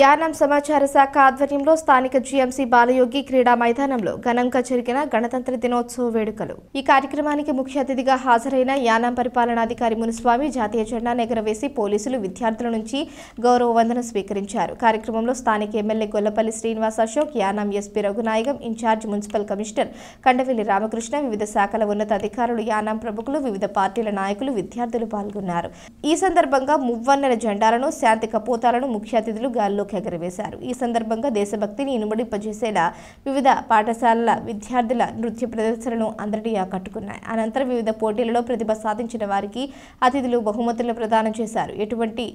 యానం సమాచార శాఖ ఆధ్వర్యంలో స్థానిక జీఎంసీ బాలయోగి క్రీడా మైదానంలో ఘనంగా జరిగిన గణతంత్ర దినోత్సవ వేడుకలు. ఈ కార్యక్రమానికి ముఖ్య అతిథిగా హాజరైన యానం పరిపాలనాధికారి మునుస్వామి జాతీయ జెండా ఎగురవేసి పోలీసులు విద్యార్థుల నుంచి గౌరవ వందనం స్వీకరించారు. కార్యక్రమంలో స్థానిక MLA Gollapalli Srinivas Ashok, Yanam SP Raghunayagam, incharge municipal commissioner Kandavilli Ramakrishna, వివిధ శాఖల ఉన్నత అధికారులు, యానం ప్రముఖులు, వివిధ పార్టీల నాయకులు, విద్యార్థులు పాల్గొన్నారు. ఈ సందర్భంగా మువ్వన్నెల జెండాలను, శాంతి కపోతాలను ముఖ్య అతిథులు గాల్లో ఎగరవేశారు. ఈ సందర్భంగా దేశభక్తిని ఇనుమడింపజేసేలా వివిధ పాఠశాలల విద్యార్థుల నృత్య ప్రదర్శనలు అందరినీ ఆకట్టుకున్నాయి. అనంతరం వివిధ పోటీలలో ప్రతిభ సాధించిన వారికి అతిథులు బహుమతులను ప్రదానం చేశారు. ఎటువంటి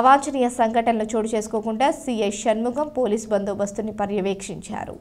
అవాంఛనీయ సంఘటనలు చోటు చేసుకోకుండా సిఐ షణ్ముగం పోలీస్ బందోబస్తుని పర్యవేక్షించారు.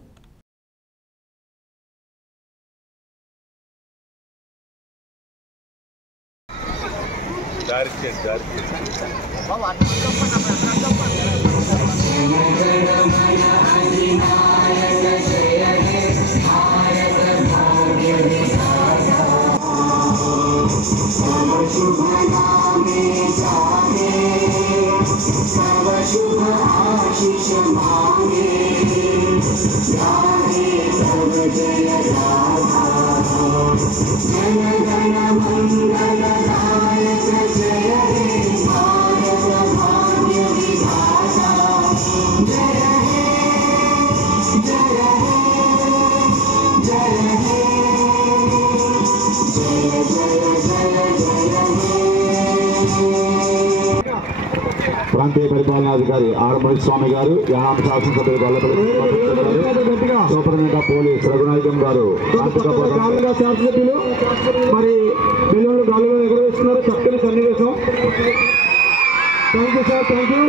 ప్రాంతీయ పరిపాలనాధికారి ఆర్ మునిస్వామి గారు, యానం శాసనసభ్యులు Gollapalli superintendent of police Raghunayakam గారు, శాసనసభ్యులు మరి బిల్లులు గాలిలో ఎగురవేస్తున్నారు. చక్కని సన్నివేశం. Thank you sir, thank you.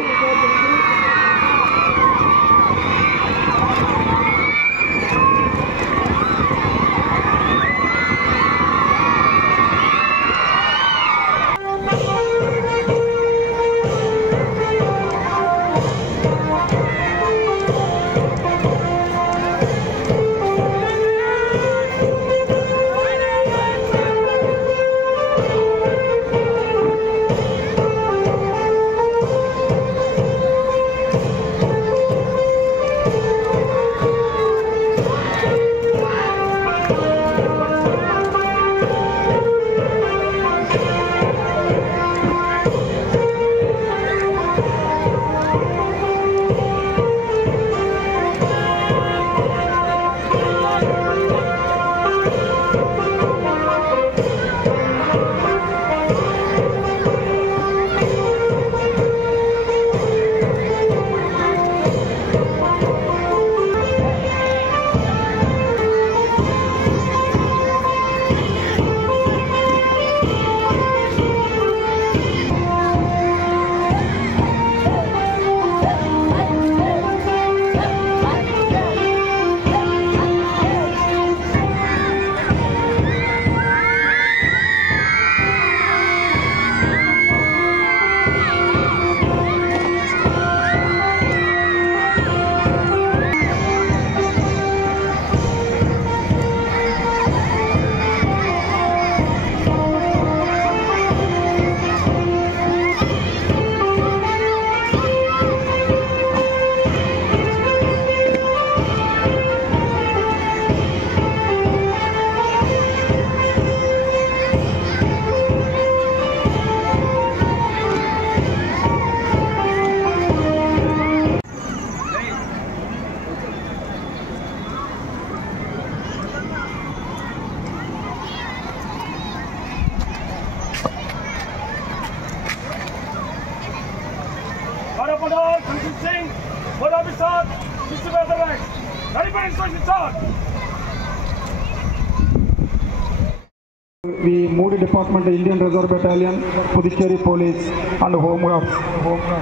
ఈ మూడు department, Indian reserve battalion, Puducherry police and home guards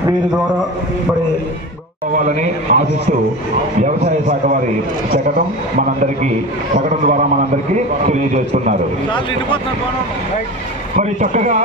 వీరి ద్వారా మరి పోవాలని ఆశిస్తూ వ్యవసాయ శాఖ వారి శకటం ద్వారా మనందరికీ తెలియజేస్తున్నారు. మరి చక్కగా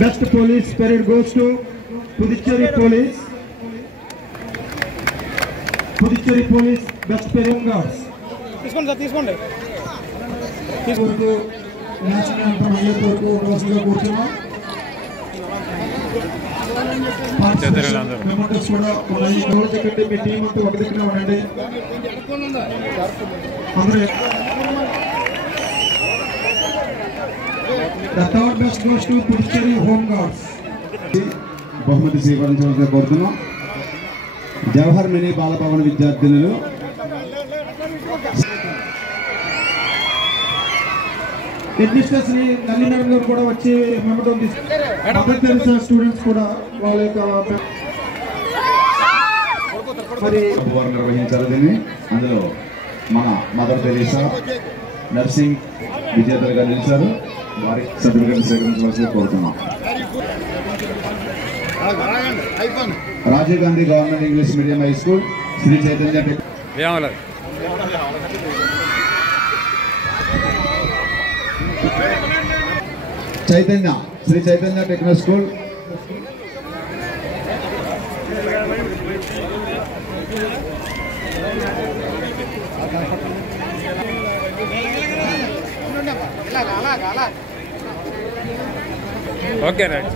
best police parade goes to Puducherry police. Puducherry police best parade guards. తీసుకోండి. నేషనల్ యాంథమ్ అయ్యే వరకు రోజుగా కూర్చున్నాం. మెమోటర్స్ కూడా ఉన్నాయి. ఎవరి దగ్గర మీ టీం అంతా ఒక దగ్గర ఉండండి. అందరూ The third best goes to Puducherry Home Guards. బహుమతి స్వీకరించవలసిన కోరుతున్నాం. జవహర్ మినీ బాలభవన్ విద్యార్థినులు హెడ్మిస్ట్రెస్ ని నల్లి మేడం గారు కూడా వచ్చి మెమోటం తీసుకున్నారు. స్టూడెంట్స్ కూడా వాళ్ళ యొక్క నిర్వహించారు దీన్ని. అందులో మన మదర్ తెరీసా నర్సింగ్ విజేతలుగా నిలిచారు. వారి సర్టిఫికెట్ సేకరించవలసి కోరుతున్నాం. Rajiv Gandhi government English medium high school Sri Chaitanya Sri Chaitanya techno school. Okay right.